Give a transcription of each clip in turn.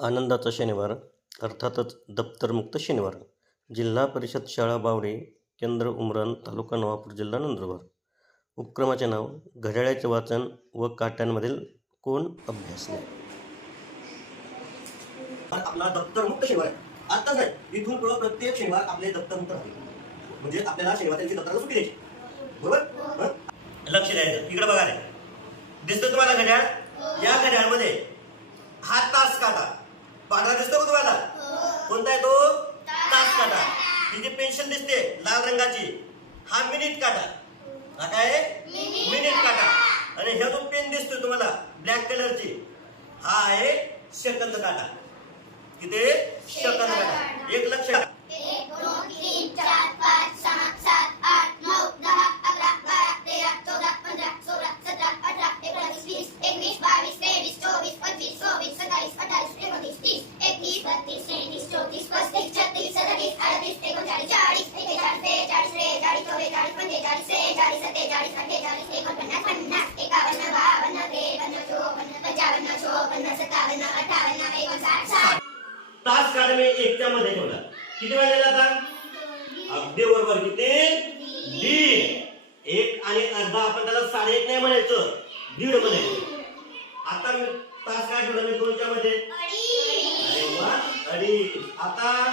आनंदाचा शनिवार अर्थातच दप्तरमुक्त शनिवार. जिल्हा परिषद शाळा बावडे केंद्र उमरण तालुका नवापूर जिल्हा नंदुरबार. उपक्रमाचे नाव घड्याळ्याचे वाचन व काट्यांमधील कोण अभ्यास नाही. आपला दप्तरमुक्त शनिवार आहे. आत्ताच इथून पुढे प्रत्येक शनिवार आपले दप्तरमुक्त राहतील. म्हणजे आपल्याला शनिवार त्यांची दप्तराला सुट्टी द्यायची. बरोबर? लक्ष द्यायचं. इकडे बघा रे. दिसतं तुम्हाला घड्याळ? या घड्याळमध्ये हा तास काटा. पांढरा दिसतो का तुम्हाला? कोणता आहे तो? तास काटा. ही जी पेन्शन दिसते लाल रंगाची हा मिनिट काटा. हा काय? आहे? मिनिट काटा. आणि हा जो पेन दिसतोय तुम्हाला ब्लॅक कलरची हा आहे सेकंद काटा. किती सेकंद काटा. एक लक्ष चाळीस एकोणचाळीस चाळीस एकेचाळीस बेचाळीस त्रेचाळीस चौवेचाळीस पंचेचाळीस त्रेचाळीस सत्तेचाळीस अठ्ठेचाळीस एकोणपन्नास पन्नास एकावन्न बावन्न त्रेपन्न चोपन्न पंचावन्न चोपन्न सत्तावन्न अठ्ठावन्न एकोणसाठ साठ तास काढ मी एकच्या मध्ये ठेवला. किती वाजलेला आता? अगदी बरोबर. किती? दीड. एक आणि अर्धा. आपण त्याला साडे एक नाही म्हणायचं. दीड म्हणायचं. आता मी तास काय ठेवला मी दोनच्या मध्ये अरे अडीच. आता?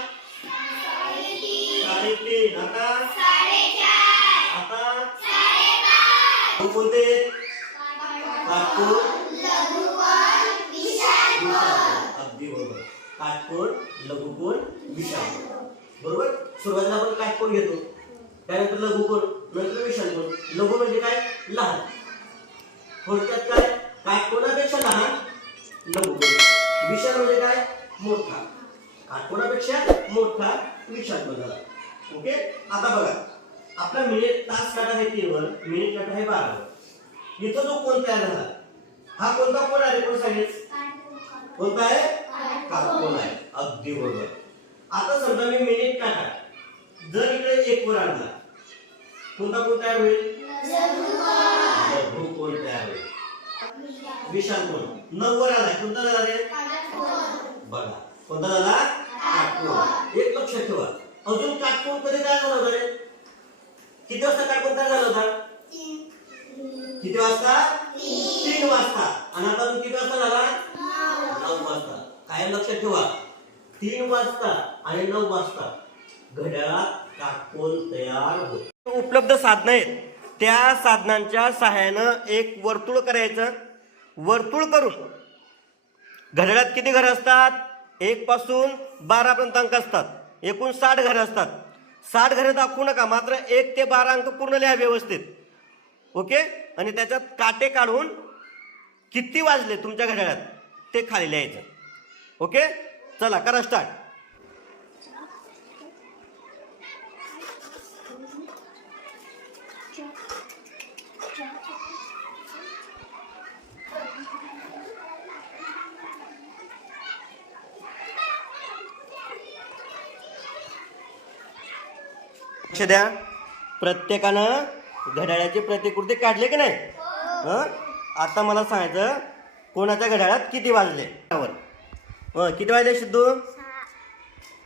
साडेतीन आता आता कोणते काटकोर अगदी बरोबर. काटकोण लघुकोण विशाल बरोबर? सुरुवातीला आपण काटकोण घेतो. त्यानंतर लघुकोण नंतर विशाल कोण लघु म्हणजे काय? लहान. थोडक्यात काय? काटकोणापेक्षा लहान लघुकोण विशाल म्हणजे काय? मोठा. काटकोणापेक्षा मोठा विशाल कोण झाला ओके? आता बघा. आपला मिनिट तास काटा आहे तीनवर मिनिट काटा आहे बारावर इथं जो कोण तयार झाला? हा कोणता कोण आहे कोण सांगेल? कोणता आहे? काटकोन आहे. अगदी बरोबर. आता समजा मी मिनिट काटा. जर इकडे एक वर आणला कोणता कोण तयार होईल? कोण तयार होईल? विशाल कोण? नऊ वर आलाय. कोणता झाला रे? बघा. कोणता झाला? एक लक्षात ठेवा. अजून काटकोन कधी काय झालं होतं रे? किती वाजता काटकोन काय झालं होतं? किती वाजता? तीन वाजता. आणि आता अजून किती वाजता झाला नऊ वाजता. कायम लक्षात ठेवा. तीन वाजता आणि नऊ वाजता घड्याळात काटकोन तयार होत. उपलब्ध साधनं आहेत. त्या साधनांच्या सहाय्यानं एक वर्तुळ करायचं. वर्तुळ करून घड्याळात किती घर असतात? एक पासून बारा पर्यंत अंक असतात. एकूण साठ घरं असतात. साठ घरं दाखवू नका मात्र एक ते बारा अंक पूर्ण लिहा व्यवस्थित. ओके? आणि त्याच्यात काटे काढून किती वाजले तुमच्या घड्याळात? ते खाली लिहायचं. ओके? चला करा स्टार्ट लक्ष द्या. प्रत्येकानं घड्याळाची प्रतिकृती काढली की नाही? हं? आता मला सांगायचं कोणाच्या घड्याळात किती वाजले? त्यावर हं, किती वाजले सिद्धू?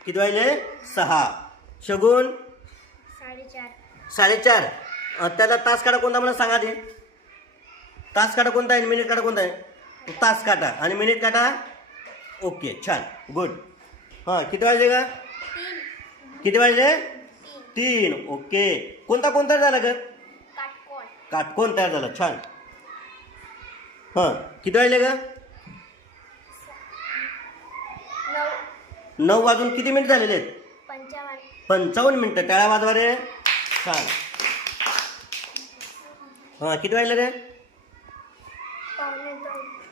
किती वाजले? सहा. शगुन? साडेचार. साडेचार त्याला तास काटा कोणता मला सांगा ते तास काटा कोणता आहे? मिनिट काटा कोणता आहे? तास काटा आणि मिनिट काटा ओके छान. गुड हां किती वाजले का किती वाजले? तीन ओके. कोणता कोणता झाला ग? काटकोण. तयार झाला छान. हां किती वाजले ग? नऊ. वाजून किती मिनिट झालेले आहेत? पंचावन्न. मिनिटं. टाळ्या वाजवा रे. छान. हां किती वाजले रे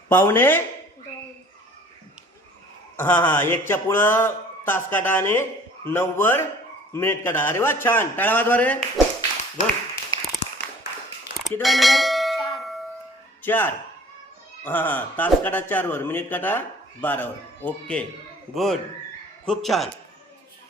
दोन. हां हां. एकच्या पुढं तास काटा आणि नव्वद. मिनिट काटा अरे वा छान. टाळ्या वाजवा रे किती वाजले रे? चार. चार हां हां. तास काटा चारवर मिनिट काटा बारावर. ओके. गुड. खूप छान.